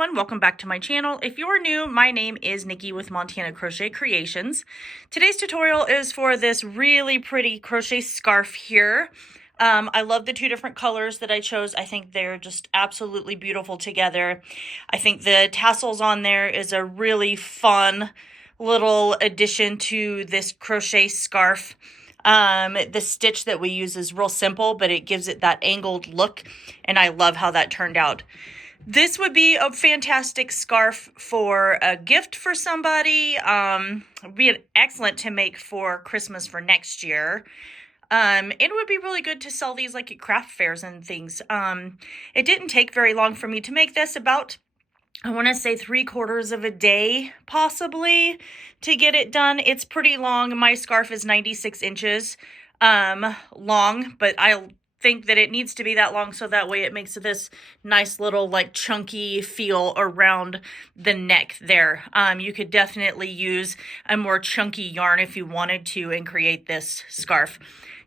everyone, welcome back to my channel. If you're new, my name is Nikki with Montana Crochet Creations. Today's tutorial is for this really pretty crochet scarf here. I love the two different colors that I chose. I think they're just absolutely beautiful together. I think the tassels on there is a really fun little addition to this crochet scarf. The stitch that we use is real simple, but it gives it that angled look, and I love how that turned out. This would be a fantastic scarf for a gift for somebody. It would be excellent to make for Christmas for next year. It would be really good to sell these like at craft fairs and things. It didn't take very long for me to make this, about, I want to say 3/4 of a day, possibly, to get it done. It's pretty long. My scarf is 96 inches long, but I think that it needs to be that long so that way it makes this nice little like chunky feel around the neck there. You could definitely use a more chunky yarn if you wanted to and create this scarf.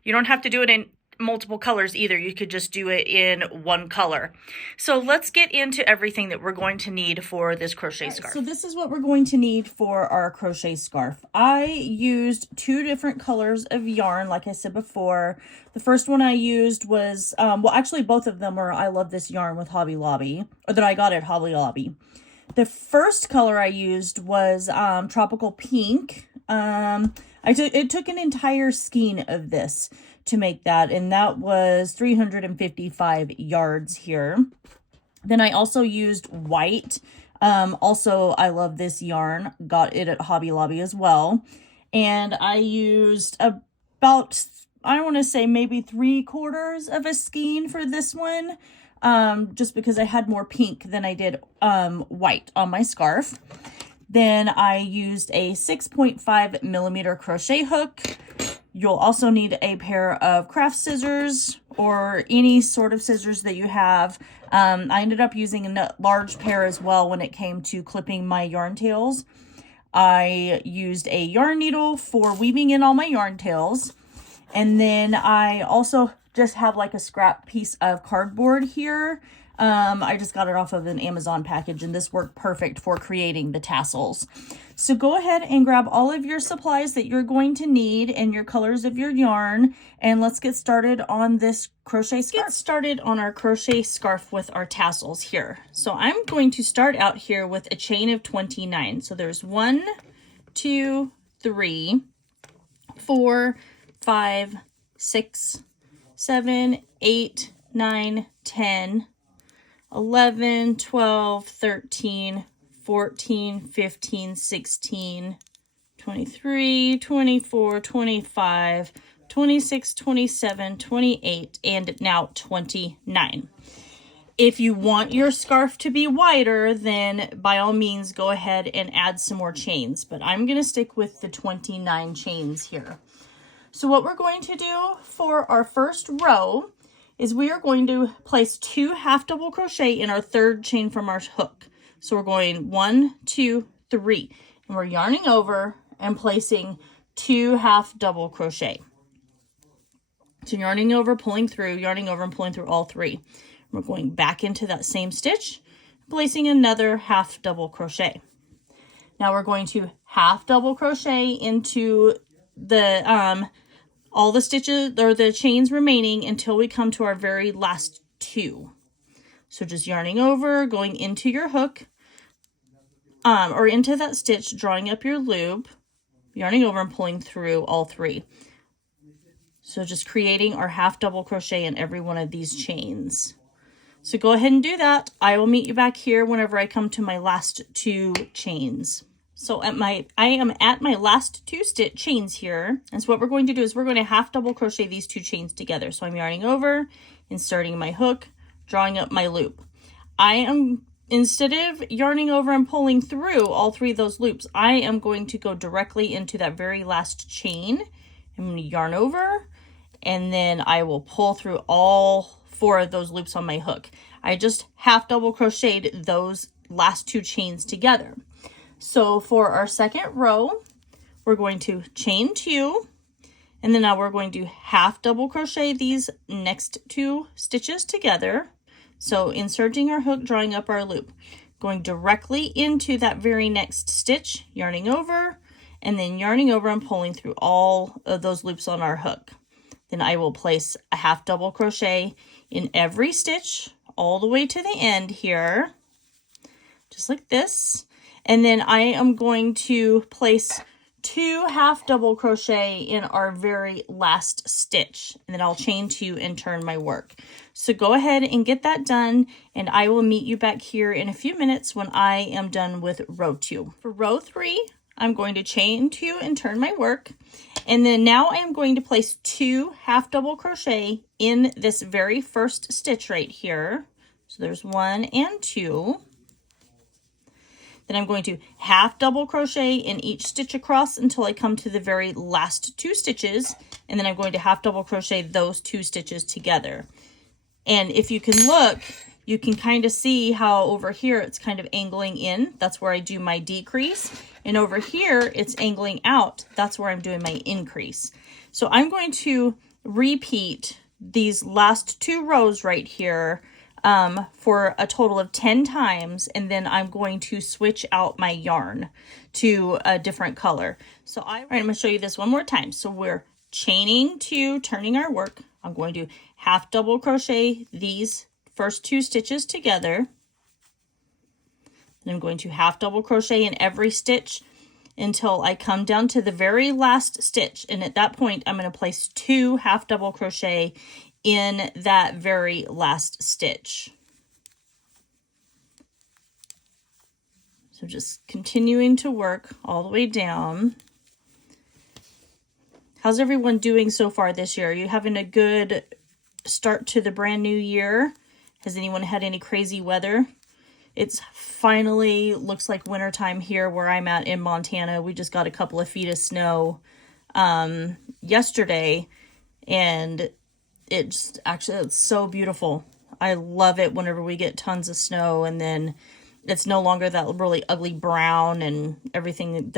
You don't have to do it in multiple colors either. You could just do it in one color. So let's get into everything that we're going to need for this crochet scarf. So this is what we're going to need for our crochet scarf. I used two different colors of yarn, like I said before. The first one I used was, well, actually both of them were I Love This Yarn with Hobby Lobby, or that I got at Hobby Lobby. The first color I used was Tropical Pink. It took an entire skein of this to make that, and that was 355 yards here. Then I also used white. Also, I Love This Yarn. Got it at Hobby Lobby as well. And I used about, I want to say maybe 3/4 of a skein for this one. Just because I had more pink than I did white on my scarf. Then I used a 6.5mm crochet hook. You'll also need a pair of craft scissors or any sort of scissors that you have. I ended up using a large pair as well when it came to clipping my yarn tails. I used a yarn needle for weaving in all my yarn tails. And then I also just have like a scrap piece of cardboard here. I just got it off of an Amazon package, and this worked perfect for creating the tassels. So go ahead and grab all of your supplies that you're going to need and your colors of your yarn, and let's get started on this crochet scarf. Get started on our crochet scarf with our tassels here. So I'm going to start out here with a chain of 29. So there's 1, 2, 3, 4, 5, 6, 7, 8, 9, 10, 11, 12, 13, 14, 15, 16, 23, 24, 25, 26, 27, 28, and now 29. If you want your scarf to be wider, then by all means go ahead and add some more chains, but I'm going to stick with the 29 chains here. So what we're going to do for our first row is we are going to place 2 half double crochet in our third chain from our hook. So we're going 1, 2, 3, and we're yarning over and placing 2 half double crochet. So yarning over, pulling through, yarning over and pulling through all 3. We're going back into that same stitch, placing another half double crochet. Now we're going to half double crochet into the all the stitches or the chains remaining until we come to our very last 2. So just yarning over, going into your hook, or into that stitch, drawing up your loop, yarning over and pulling through all 3. So just creating our half double crochet in every one of these chains. So go ahead and do that. I will meet you back here whenever I come to my last 2 chains. So I am at my last 2 chains here. And so what we're going to do is we're going to half double crochet these 2 chains together. So I'm yarning over, inserting my hook, drawing up my loop. I am, instead of yarning over and pulling through all 3 of those loops, I am going to go directly into that very last chain. I'm going to yarn over, and then I will pull through all 4 of those loops on my hook. I just half double crocheted those last 2 chains together. So for our second row, we're going to chain 2, and then now we're going to half double crochet these next 2 stitches together. So inserting our hook, drawing up our loop, going directly into that very next stitch, yarning over, and then yarning over and pulling through all of those loops on our hook. Then I will place a half double crochet in every stitch all the way to the end here, just like this. And then I am going to place 2 half double crochet in our very last stitch, and then I'll chain 2 and turn my work. So go ahead and get that done, and I will meet you back here in a few minutes when I am done with row 2. For row 3, I'm going to chain 2 and turn my work, and then now I am going to place 2 half double crochet in this very first stitch right here. So there's 1 and 2. Then I'm going to half double crochet in each stitch across until I come to the very last 2 stitches, and then I'm going to half double crochet those 2 stitches together. And if you can look, you can kind of see how over here it's kind of angling in. That's where I do my decrease. And over here it's angling out. That's where I'm doing my increase. So I'm going to repeat these last 2 rows right here for a total of 10 times, and then I'm going to switch out my yarn to a different color. So I'm going to show you this one more time. So we're chaining 2, turning our work. I'm going to half double crochet these first 2 stitches together. And I'm going to half double crochet in every stitch until I come down to the very last stitch. And at that point, I'm going to place 2 half double crochet in that very last stitch. So just continuing to work all the way down. How's everyone doing so far this year? Are you having a good start to the brand new year? Has anyone had any crazy weather? It's finally looks like wintertime here where I'm at in Montana. We just got a couple of feet of snow yesterday, and it's so beautiful. I love it whenever we get tons of snow, and then it's no longer that really ugly brown and everything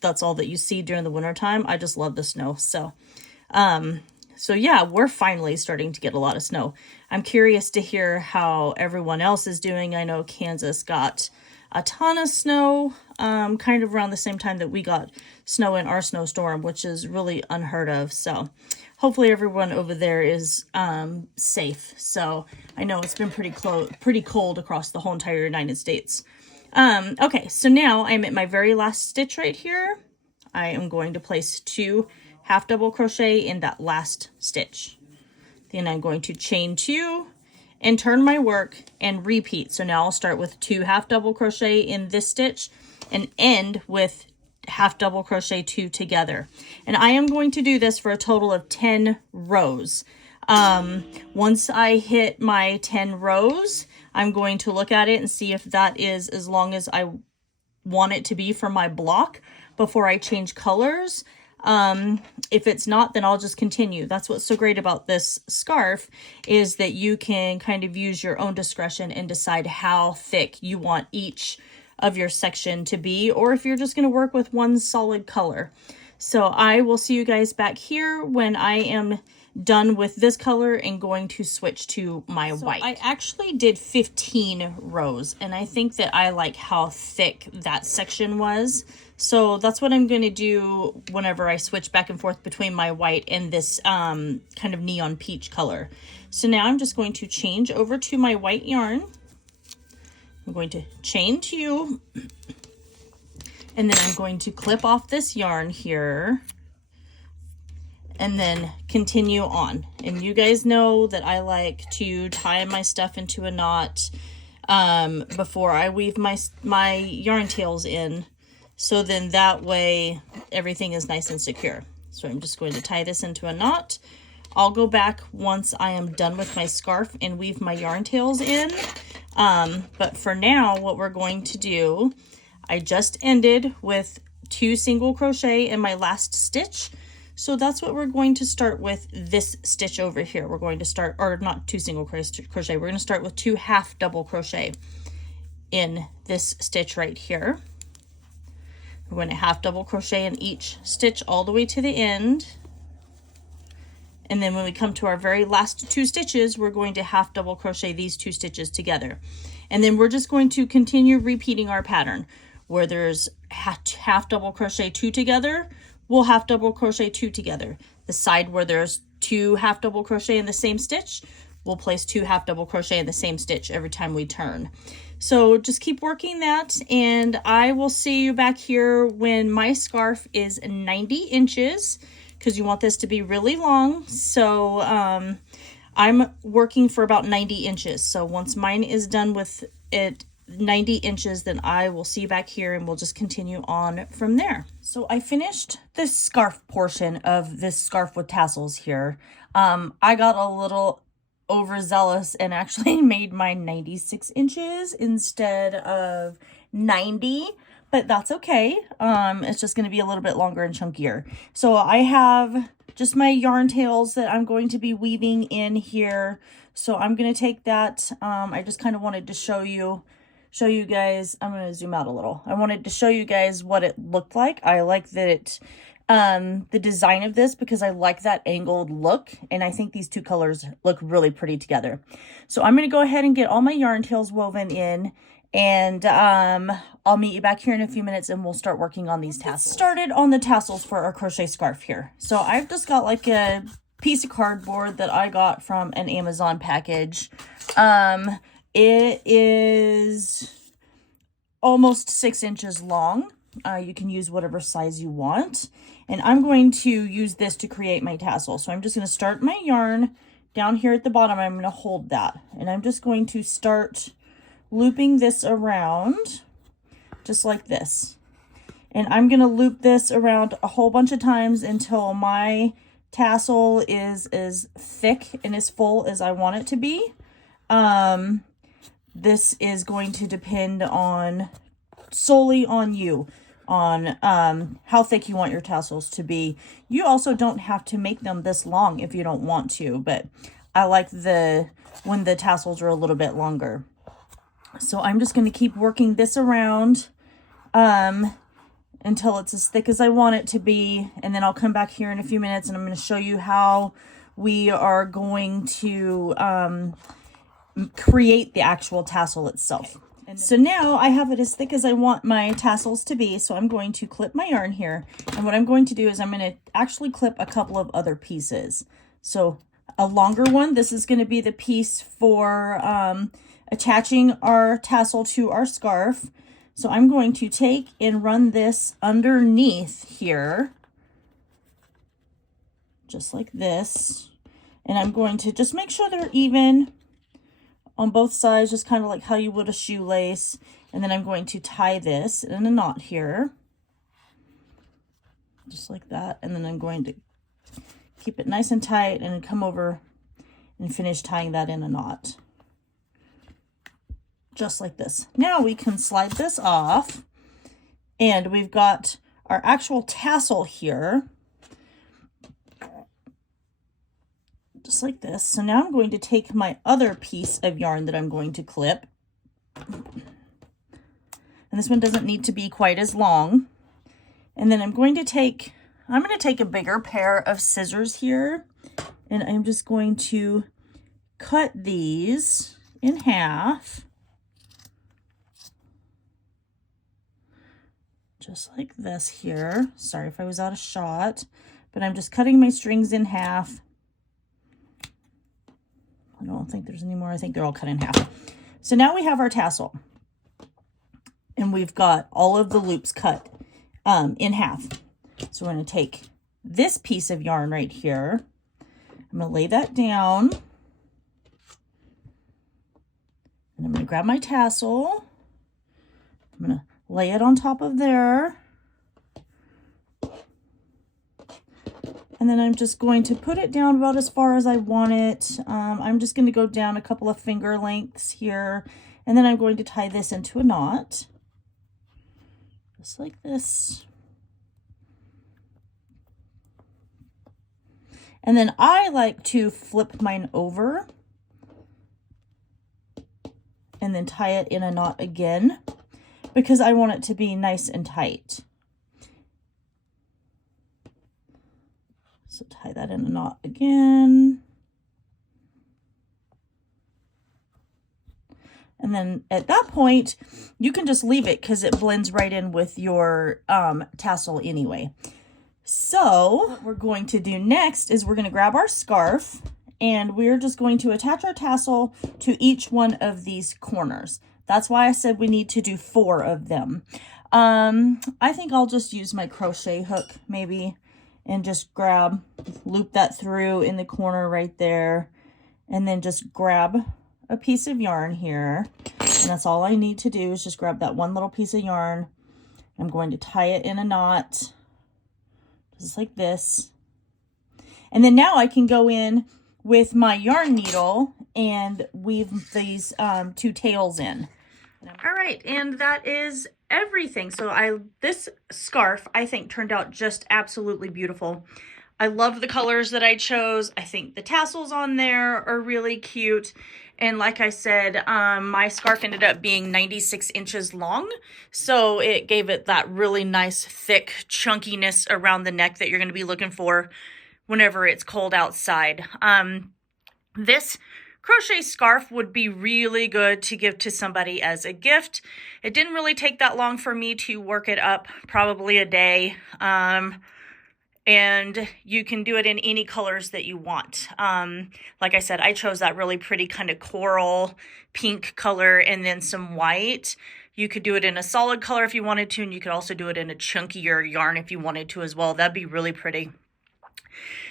that's all that you see during the wintertime. I just love the snow. So yeah, we're finally starting to get a lot of snow. I'm curious to hear how everyone else is doing. I know Kansas got a ton of snow kind of around the same time that we got snow in our snowstorm, which is really unheard of. So hopefully everyone over there is safe. So I know it's been pretty cold across the whole entire United States. Okay, so now I'm at my very last stitch right here. I am going to place 2 half double crochet in that last stitch. Then I'm going to chain 2 and turn my work and repeat. So now I'll start with 2 half double crochet in this stitch and end with half double crochet 2 together. And I am going to do this for a total of 10 rows. Once I hit my 10 rows, I'm going to look at it and see if that is as long as I want it to be for my block before I change colors. If it's not, then I'll just continue. That's what's so great about this scarf, is that you can kind of use your own discretion and decide how thick you want each of your section to be, or if you're just going to work with one solid color. So I will see you guys back here when I am done with this color and going to switch to my white. I actually did 15 rows, and I think that I like how thick that section was. So that's what I'm going to do whenever I switch back and forth between my white and this kind of neon peach color. So now I'm just going to change over to my white yarn. I'm going to chain 2, and then I'm going to clip off this yarn here and then continue on. And you guys know that I like to tie my stuff into a knot before I weave my yarn tails in. So then that way everything is nice and secure. So I'm just going to tie this into a knot. I'll go back once I am done with my scarf and weave my yarn tails in. But for now, what we're going to do, I just ended with 2 single crochet in my last stitch. So that's what we're going to start with this stitch over here. We're going to start, or not 2 single crochet, we're going to start with 2 half double crochet in this stitch right here. We're going to half double crochet in each stitch all the way to the end. And then when we come to our very last 2 stitches, we're going to half double crochet these 2 stitches together. And then we're just going to continue repeating our pattern. Where there's half double crochet 2 together, we'll half double crochet 2 together. The side where there's 2 half double crochet in the same stitch, we'll place 2 half double crochet in the same stitch every time we turn. So just keep working that, and I will see you back here when my scarf is 90 inches, because you want this to be really long. So I'm working for about 90 inches. So once mine is done with it 90 inches, then I will see you back here and we'll just continue on from there. So I finished the scarf portion of this scarf with tassels here. I got a little overzealous and actually made mine 96 inches instead of 90, but that's okay. It's just going to be a little bit longer and chunkier. So I have just my yarn tails that I'm going to be weaving in here. So I'm going to take that. I just kind of wanted to show you guys. I'm going to zoom out a little. I wanted to show you guys what it looked like. I like that it, the design of this, because I like that angled look, and I think these two colors look really pretty together. So I'm going to go ahead and get all my yarn tails woven in, and I'll meet you back here in a few minutes and we'll start working on these tassels. Started on the tassels for our crochet scarf here. So I've just got like a piece of cardboard that I got from an Amazon package. It is almost 6 inches long. You can use whatever size you want. And I'm going to use this to create my tassel. So I'm just going to start my yarn down here at the bottom. I'm going to hold that. And I'm just going to start looping this around just like this. And I'm going to loop this around a whole bunch of times until my tassel is as thick and as full as I want it to be. This is going to depend solely on you, on how thick you want your tassels to be. You also don't have to make them this long if you don't want to, but I like when the tassels are a little bit longer. So I'm just going to keep working this around until it's as thick as I want it to be, and then I'll come back here in a few minutes and I'm going to show you how we are going to create the actual tassel itself. So now I have it as thick as I want my tassels to be, so I'm going to clip my yarn here, and what I'm going to do is I'm going to actually clip a couple of other pieces. So a longer one, this is going to be the piece for attaching our tassel to our scarf. So I'm going to take and run this underneath here, just like this, and I'm going to just make sure they're even on both sides, just kind of like how you would a shoelace. And then I'm going to tie this in a knot here, just like that. And then I'm going to keep it nice and tight and come over and finish tying that in a knot, just like this. Now we can slide this off, and we've got our actual tassel here, just like this. So now I'm going to take my other piece of yarn that I'm going to clip, and this one doesn't need to be quite as long. And then I'm going to take a bigger pair of scissors here, and I'm just going to cut these in half, just like this here. Sorry if I was out of shot, but I'm just cutting my strings in half. I don't think there's any more. I think they're all cut in half. So now we have our tassel, and we've got all of the loops cut in half. So we're going to take this piece of yarn right here. I'm going to lay that down, and I'm going to grab my tassel. I'm going to lay it on top of there. And then I'm just going to put it down about as far as I want it. I'm just going to go down a couple of finger lengths here. And then I'm going to tie this into a knot, just like this. And then I like to flip mine over and then tie it in a knot again, because I want it to be nice and tight. So tie that in a knot again. And And then at that point, you can just leave it because it blends right in with your tassel anyway. So what we're going to do next is we're going to grab our scarf and we're just going to attach our tassel to each one of these corners. That's why I said we need to do 4 of them. I think I'll just use my crochet hook maybe and just loop that through in the corner right there, and then just grab a piece of yarn here. And that's all I need to do is just grab that one little piece of yarn. I'm going to tie it in a knot, just like this. And then now I can go in with my yarn needle and weave these 2 tails in. All right, and that is everything. So this scarf, I think, turned out just absolutely beautiful. I love the colors that I chose. I think the tassels on there are really cute. And like I said, my scarf ended up being 96 inches long. So it gave it that really nice, thick chunkiness around the neck that you're going to be looking for whenever it's cold outside. This crochet scarf would be really good to give to somebody as a gift. It didn't really take that long for me to work it up, probably a day. And you can do it in any colors that you want. Like I said, I chose that really pretty kind of coral pink color and then some white. You could do it in a solid color if you wanted to, and you could also do it in a chunkier yarn if you wanted to as well. That'd be really pretty.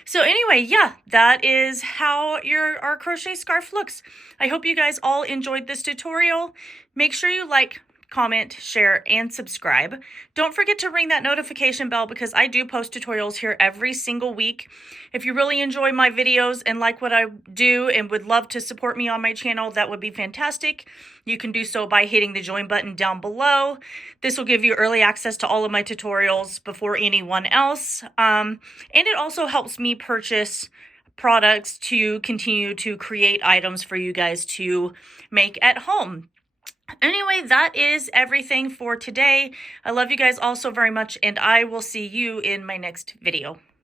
So anyway, yeah, that is how our crochet scarf looks. I hope you guys all enjoyed this tutorial. Make sure you like, comment, share, and subscribe. Don't forget to ring that notification bell because I do post tutorials here every single week. If you really enjoy my videos and like what I do and would love to support me on my channel, that would be fantastic. You can do so by hitting the join button down below. This will give you early access to all of my tutorials before anyone else. And it also helps me purchase products to continue to create items for you guys to make at home. Anyway, that is everything for today. I love you guys all so very much, and I will see you in my next video.